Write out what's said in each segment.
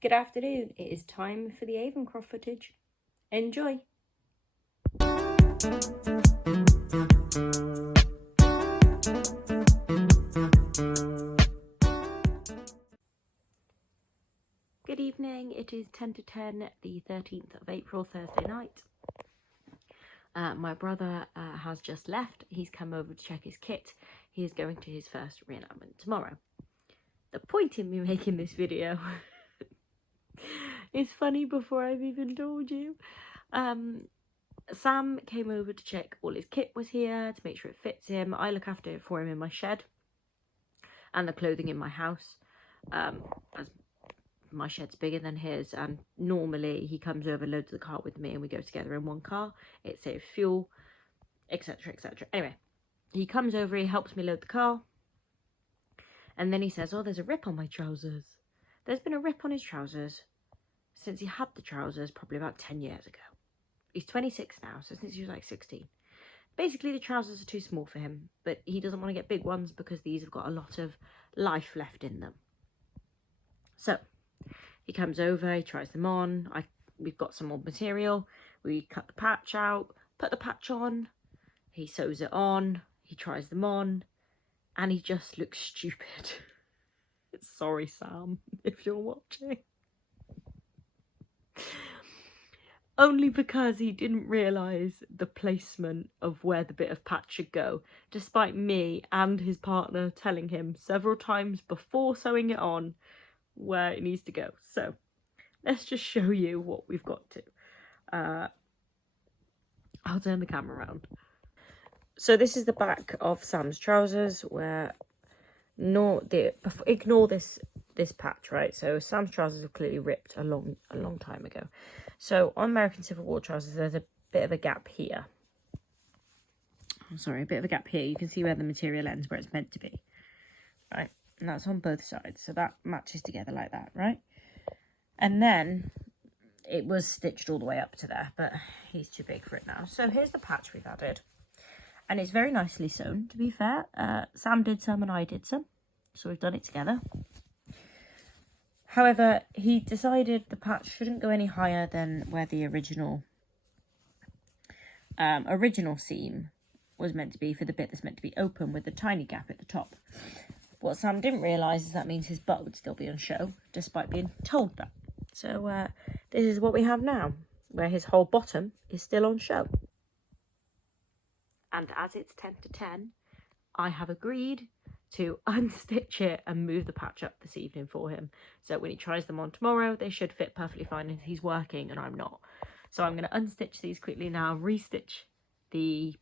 Good afternoon, it is time for the Avoncroft footage. Enjoy! Good evening, it is 10 to 10, the 13th of April, Thursday night. My brother has just left. He's come over to check his kit. He is going to his first reenactment tomorrow. The point in me making this video is funny before I've even told you. Sam came over to check all his kit was here, to make sure it fits him. I look after it for him in my shed and the clothing in my house, as my shed's bigger than his, and normally he comes over, loads the car with me, and we go together in one car. It saves fuel, etc, etc. Anyway, he comes over, he helps me load the car, and then he says, oh, there's a rip on my trousers. There's been a rip on his trousers since he had the trousers probably about 10 years ago. He's 26 now, so since he was like 16. Basically, the trousers are too small for him, but he doesn't want to get big ones because these have got a lot of life left in them. So he comes over, he tries them on. We've got some old material. We cut the patch out, put the patch on. He sews it on. He tries them on, and he just looks stupid. Sorry, Sam, if you're watching. Only because he didn't realise the placement of where the bit of patch should go, despite me and his partner telling him several times before sewing it on where it needs to go. So let's just show you what we've got to. I'll turn the camera around. So this is the back of Sam's trousers, where ignore this patch, right? So Sam's trousers are clearly ripped a long time ago. So on American Civil War trousers, there's a bit of a gap here. A bit of a gap here. You can see where the material ends, where it's meant to be, right? And that's on both sides, so that matches together like that, right? And then it was stitched all the way up to there, but he's too big for it now. So here's the patch we've added, and it's very nicely sewn, to be fair. Sam did some and I did some, so we've done it together. However, he decided the patch shouldn't go any higher than where the original seam was meant to be, for the bit that's meant to be open with the tiny gap at the top. What Sam didn't realise is that means his butt would still be on show, despite being told that. So this is what we have now, where his whole bottom is still on show. And as it's 10 to 10, I have agreed to unstitch it and move the patch up this evening for him. So when he tries them on tomorrow, they should fit perfectly fine if he's working and I'm not. So I'm going to unstitch these quickly now, restitch the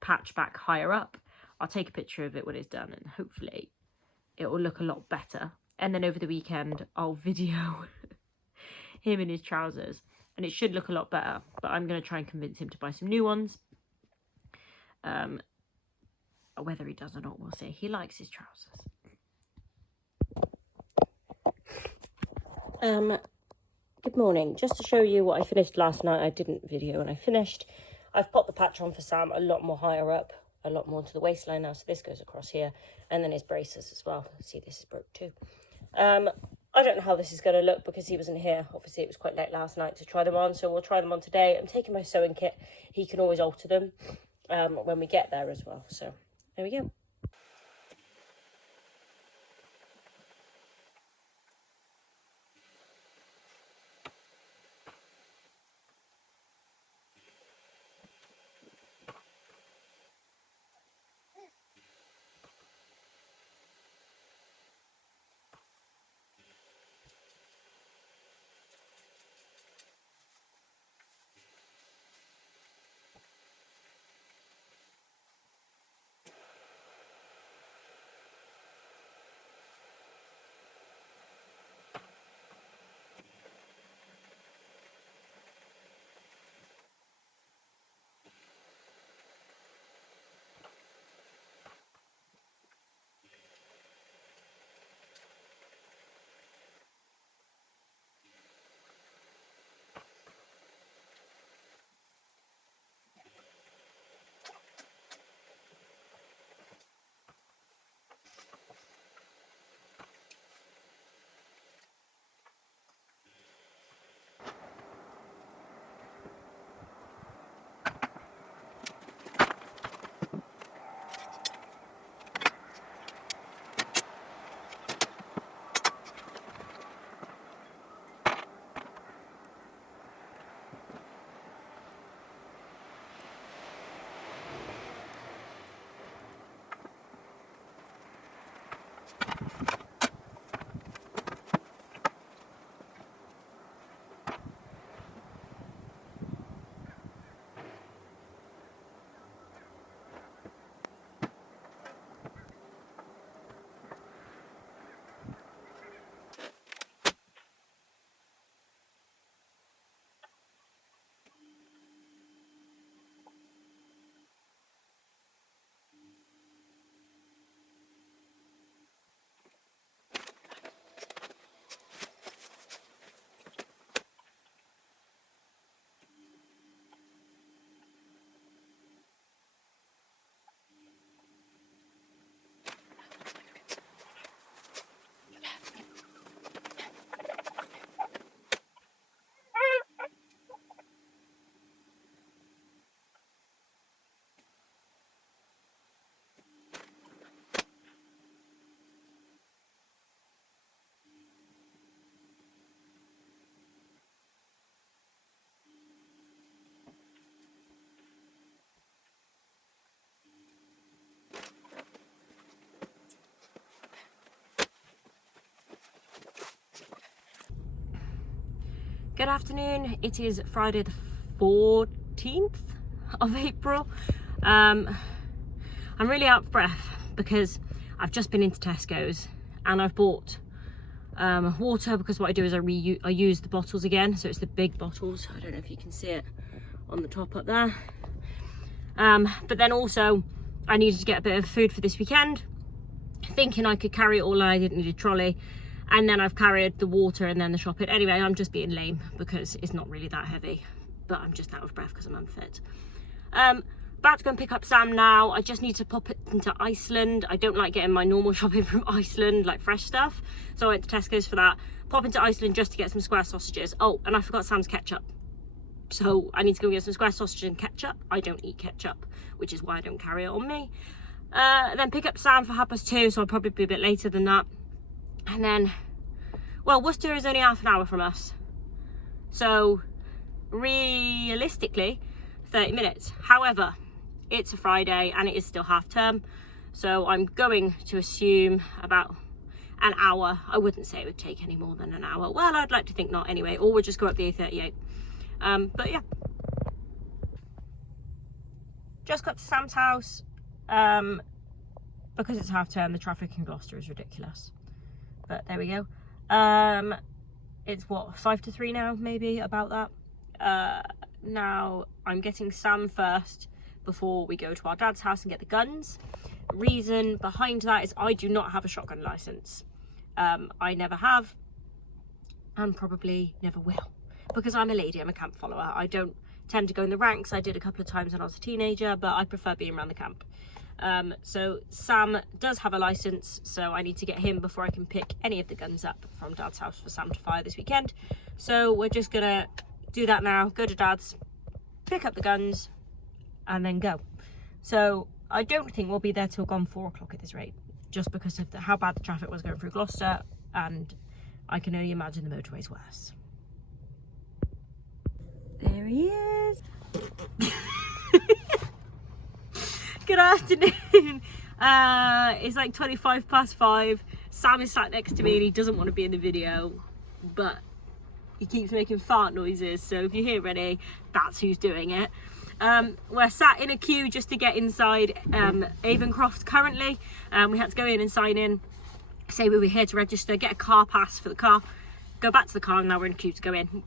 patch back higher up. I'll take a picture of it when it's done, and hopefully it will look a lot better. And then over the weekend, I'll video him in his trousers, and it should look a lot better. But I'm going to try and convince him to buy some new ones. Whether he does or not, we'll see. He likes his trousers. Good morning. Just to show you what I finished last night, I didn't video when I finished. I've popped the patch on for Sam a lot more higher up, a lot more to the waistline now, so this goes across here, and then his braces as well. See, this is broke too. I don't know how this is going to look because he wasn't here. Obviously, it was quite late last night to try them on, so we'll try them on today. I'm taking my sewing kit. He can always alter them when we get there as well. So there we go. Good afternoon. It is Friday the 14th of April. I'm really out of breath because I've just been into Tesco's and I've bought water, because what I do is I use the bottles again, so it's the big bottles. I don't know if you can see it on the top up there. But then also I needed to get a bit of food for this weekend, thinking I could carry it all and I didn't need a trolley. And then I've carried the water and then the shopping. Anyway, I'm just being lame because it's not really that heavy, but I'm just out of breath because I'm unfit. About to go and pick up Sam now. I just need to pop it into Iceland. I don't like getting my normal shopping from Iceland, like fresh stuff. So I went to Tesco's for that. Pop into Iceland just to get some square sausages. Oh, and I forgot Sam's ketchup. So I need to go get some square sausage and ketchup. I don't eat ketchup, which is why I don't carry it on me. Then pick up Sam for 2:30, so I'll probably be a bit later than that. And then, well, Worcester is only half an hour from us, so realistically 30 minutes. However, it's a Friday and it is still half term, so I'm going to assume about an hour. I wouldn't say it would take any more than an hour. Well, I'd like to think not anyway, or we'll just go up the A38. But yeah, just got to Sam's house. Because it's half term, the traffic in Gloucester is ridiculous. But there we go. It's what, 5 to 3 now, maybe, about that. Now I'm getting Sam first before we go to our dad's house and get the guns. Reason behind that is I do not have a shotgun license. I never have and probably never will, because I'm a lady, I'm a camp follower. I don't tend to go in the ranks. I did a couple of times when I was a teenager, but I prefer being around the camp. So Sam does have a license, so I need to get him before I can pick any of the guns up from Dad's house for Sam to fire this weekend. So we're just gonna do that now, go to Dad's, pick up the guns and then go. So I don't think we'll be there till gone 4 o'clock at this rate, just because of how bad the traffic was going through Gloucester, and I can only imagine the motorway's worse. There he is. Good afternoon. It's like 5:25. Sam is sat next to me and he doesn't want to be in the video, but he keeps making fart noises, so if you hear any, that's who's doing it. We're sat in a queue just to get inside Avoncroft currently. We had to go in and sign in, say we were here to register, get a car pass for the car, go back to the car, and now we're in a queue to go in,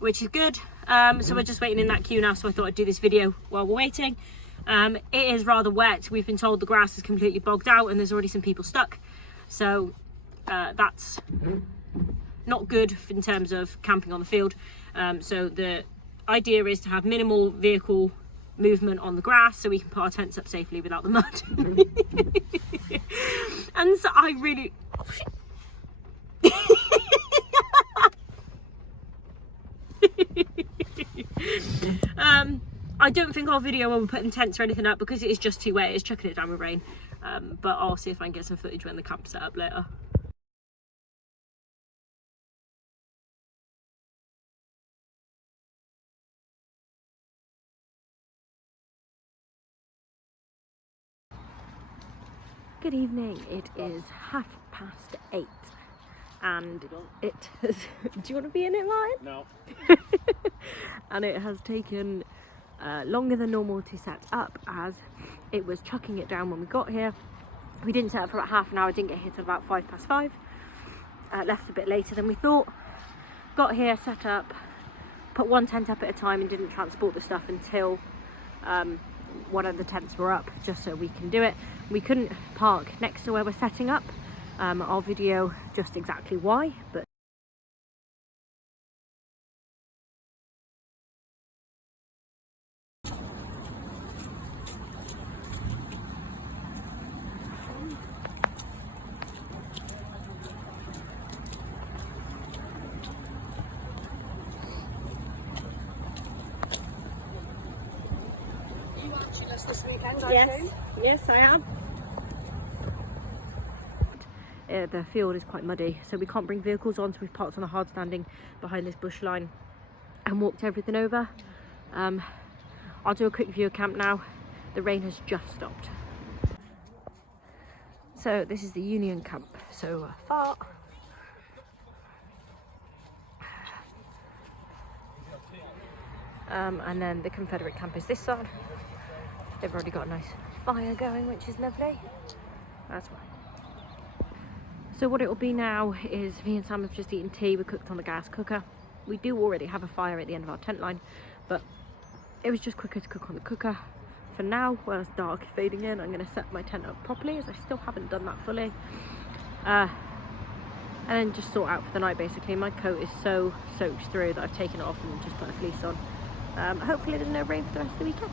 which is good. So we're just waiting in that queue now, so I thought I'd do this video while we're waiting. It is rather wet. We've been told the grass is completely bogged out and there's already some people stuck, so that's not good in terms of camping on the field. So the idea is to have minimal vehicle movement on the grass so we can put our tents up safely without the mud. And so I really I don't think I'll video when we're putting tents or anything up because it is just too wet. It's chucking it down with rain. But I'll see if I can get some footage when the camp's set up later. Good evening. It is 8:30 and it has... Do you want to be in it, Ryan? No. And it has taken longer than normal to set up, as it was chucking it down when we got here. We didn't set up for about half an hour, didn't get here till about 5:05. Left a bit later than we thought. Got here, set up, put one tent up at a time and didn't transport the stuff until one of the tents were up, just so we can do it. We couldn't park next to where we're setting up. I'll video just exactly why, but this weekend, yes, I am. The field is quite muddy, so we can't bring vehicles on, so we've parked on a hard standing behind this bush line and walked everything over. I'll do a quick view of camp now. The rain has just stopped. So this is the Union camp so far. And then the Confederate camp is this side. They've already got a nice fire going, which is lovely. That's right. So what it will be now is me and Sam have just eaten tea. We cooked on the gas cooker. We do already have a fire at the end of our tent line, but it was just quicker to cook on the cooker. For now, while it's dark fading in, I'm going to set my tent up properly, as I still haven't done that fully. And then just sort out for the night basically. My coat is so soaked through that I've taken it off and just put a fleece on. Hopefully there's no rain for the rest of the weekend.